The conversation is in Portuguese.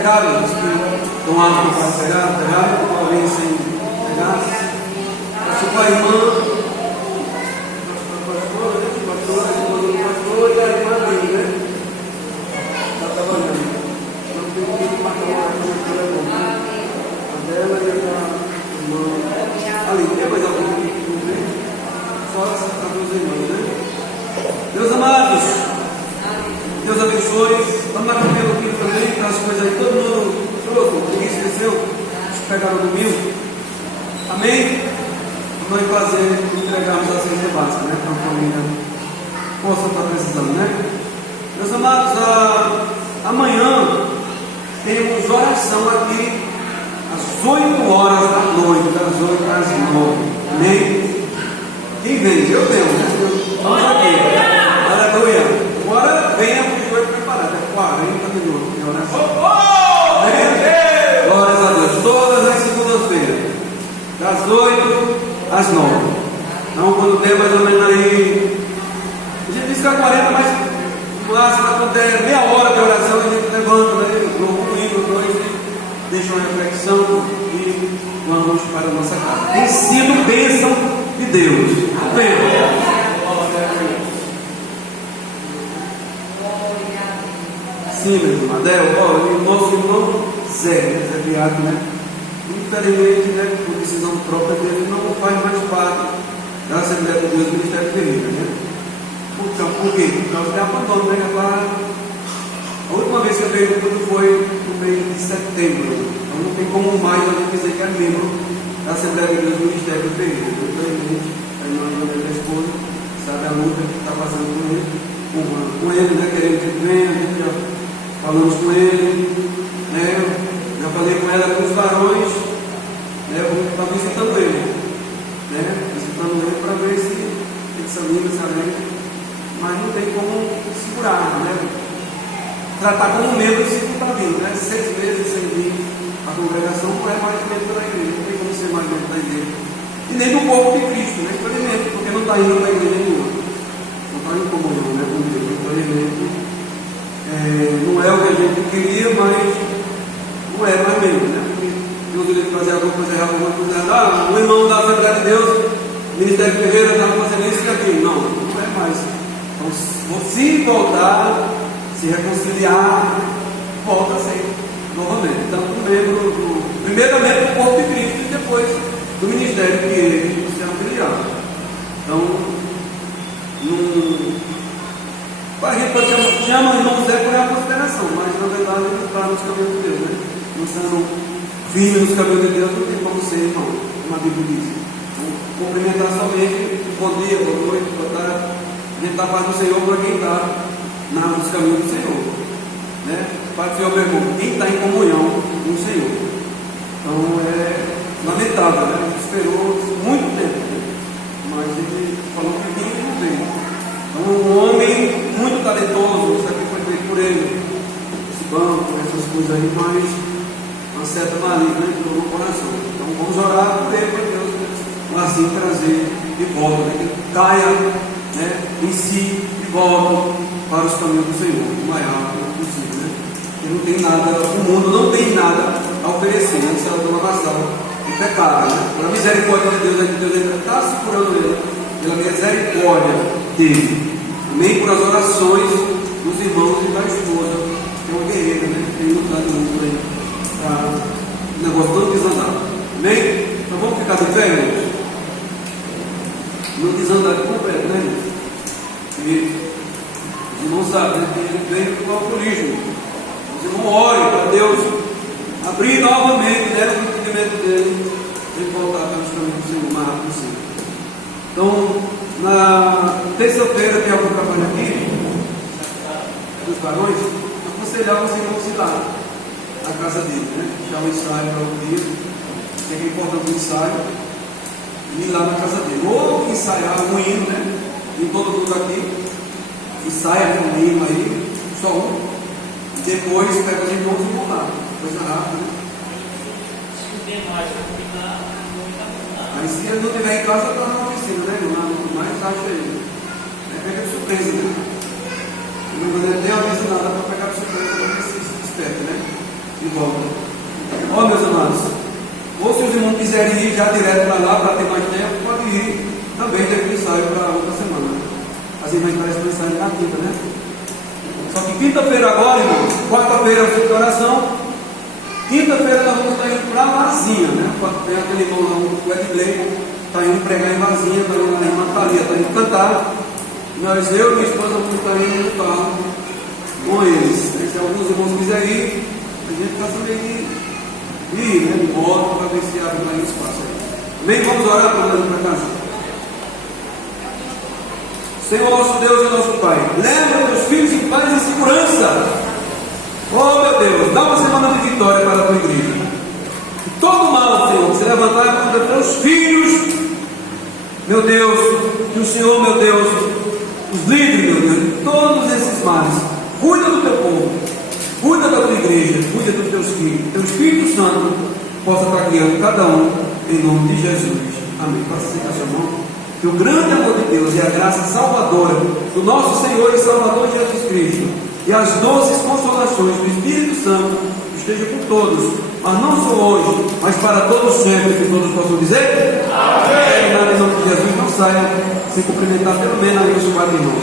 Pegaram os que estão aptos para pegaram, porém sem pegar. Se for a irmã, pastor e a irmã dele, né? Está trabalhando. Não tem que marcar uma hora com a dela e a irmã. Ali, tem mais algum que não vem? Só essas duas irmãs, né? Meus amados, Deus abençoe. Vamos na cabelo aqui também, aquelas coisas aí, todo mundo trouxe, ninguém esqueceu, acho que pegaram no domingo. Amém? Vamos fazer, entregarmos as cestas básicas, né? Para a família possa estar precisando, né? Meus amados, amanhã temos oração aqui às 8 horas da noite, das 8 às 9. Amém? Quem vem? Eu venho, né? Vamos aqui. Aleluia. Agora venha com o joelho preparado. É 40 minutos de oração. Glórias a Deus. Todas as segundas-feiras, das 8 às 9. Então, quando der mais ou menos aí, a gente diz que é 40, mas quando der meia hora de oração, a gente levanta, né? Um livro, dois, deixa uma reflexão e vamos para a nossa casa. Tem sido bênção de Deus. Amém. Sim, meu irmão. Adel, o nosso irmão Zé Beato, né? Infelizmente, né, por decisão própria dele, não faz mais parte da Assembleia de Deus do Ministério Ferreira, né? Por quê? Por causa de abandono, né? A última vez que eu veio tudo foi no mês de setembro. Então não tem como mais a gente dizer que é membro da Assembleia de Deus do Ministério Ferreira. Infelizmente, a irmã da esposa sabe a luta que está passando com ele, né? Querendo que ele venha, a gente já falamos com ele, né? Já falei com ela, com os varões, né? Vou estar visitando ele, né? Visitando ele para ver se ele se anima, se alegre, mas não tem como segurar, né? Tratar como membro se não está vindo, né? 6 meses sem vir a congregação não é mais membro da igreja, não tem como ser mais membro da igreja, e nem do corpo de Cristo, né? Infelizmente, porque não está indo para a igreja nenhuma, não está em comunhão, né? Com Deus, infelizmente. Não é o que a gente queria, mas não é mais mesmo, né? Porque Deus ele fazer alguma coisa errada, o irmão da Assembleia de Deus, o Ministério Ferreira está fazendo isso e aquilo. Não é mais. Então, se voltar, se reconciliar, volta a ser novamente. Então, primeiramente do corpo de Cristo e depois do ministério que ele se afiliar. Então, a gente chama o irmão Zé por a consideração, mas na verdade ele está nos caminhos de Deus, né? Não sendo firme nos caminhos de Deus, não tem como ser irmão, como a Bíblia diz. Então, cumprimentar somente, bom dia, boa noite, boa tarde. A gente está fazendo o Senhor para quem está nos caminhos do Senhor, né? Pai do Senhor, meu irmão, quem está em comunhão com o Senhor. Então é lamentável, né? Ele esperou muito tempo, né? Mas ele falou que ninguém não veio. Então, um homem muito talentoso, isso aqui foi feito por ele, esse banco, essas coisas aí, mas uma certa maligna entrou no coração. Então vamos orar por ele, para Deus, assim trazer de volta, né? Que ele caia, né, em si e volta para os caminhos do Senhor, o mais rápido possível, né? Porque não tem nada, o mundo não tem nada a oferecer, né? Isso é uma nação de pecado, né? Pela misericórdia de Deus ainda está segurando ele, pela misericórdia dele. Amém? Por as orações dos irmãos e da esposa, que é uma guerreira, né? Que tem lutado muito aí para o negócio não desandar. Amém? Então vamos ficar de pé, irmãos? Não desandar completo, né, irmãos? E os irmãos sabem, né? Que ele veio para o alcoolismo. Os irmãos orem para Deus abrir novamente, né? O entendimento dele e voltar para os caminhos do Senhor o mais rápido possível. Então, na terça-feira tem algum trabalho aqui dos varões, aconselhava os irmãos ir lá na casa dele, né? Já o ensaio para o dia, que é importante o ensaio, e ir lá na casa dele. Ou ensaiar um hino, né? Em todo mundo aqui, ensaia com um hino aí, só um, e depois pega os irmãos e vão lá, coisa rápida, né? Aí se ele não estiver em casa, está na oficina, né? Mais acha ele. Pega de surpresa, né? Não vai ter avisa nada para pegar de surpresa para ver se esperto, né? de volta. Ó, meus amados, ou se os irmãos quiserem ir já direto para lá para ter mais tempo, pode ir também, depois ensaio para outra semana. As irmãs parecem que ensaiam na quinta, né? Só que quinta-feira agora, irmãos, quarta-feira é o centro de oração, quinta-feira nós vamos estar indo para Vazinha, né? Tem aquele irmão lá, o Edgley, está indo pregar em Vazinha, está indo na irmã Thalia, está indo cantar. Nós, eu e minha esposa, vamos estar indo no carro com eles. Se alguns irmãos quiserem ir, a gente está também de ir, né? De moto, para ver se abre mais espaço aí. Amém? Vamos orar para nós ir para casa. Senhor nosso Deus e nosso Pai, leva teus filhos em paz e segurança. Oh meu Deus, dá uma semana de vitória para a tua igreja. Que todo mal, Senhor, que se levantar contra teus filhos, meu Deus, que o Senhor, meu Deus, os livre, meu Deus, de todos esses males. Cuida do teu povo, cuida da tua igreja, cuida dos teus filhos. Teu Espírito Santo possa estar guiando cada um, em nome de Jesus. Amém. Faça sentar sua mão. Que o grande amor de Deus e a graça salvadora do nosso Senhor e Salvador Jesus Cristo e as doces consolações do Espírito Santo esteja com todos, mas não só hoje, mas para todos sempre, que todos possam dizer amém. Em nome de Jesus, não saia sem cumprimentar pelo menos aí os quatro irmãos.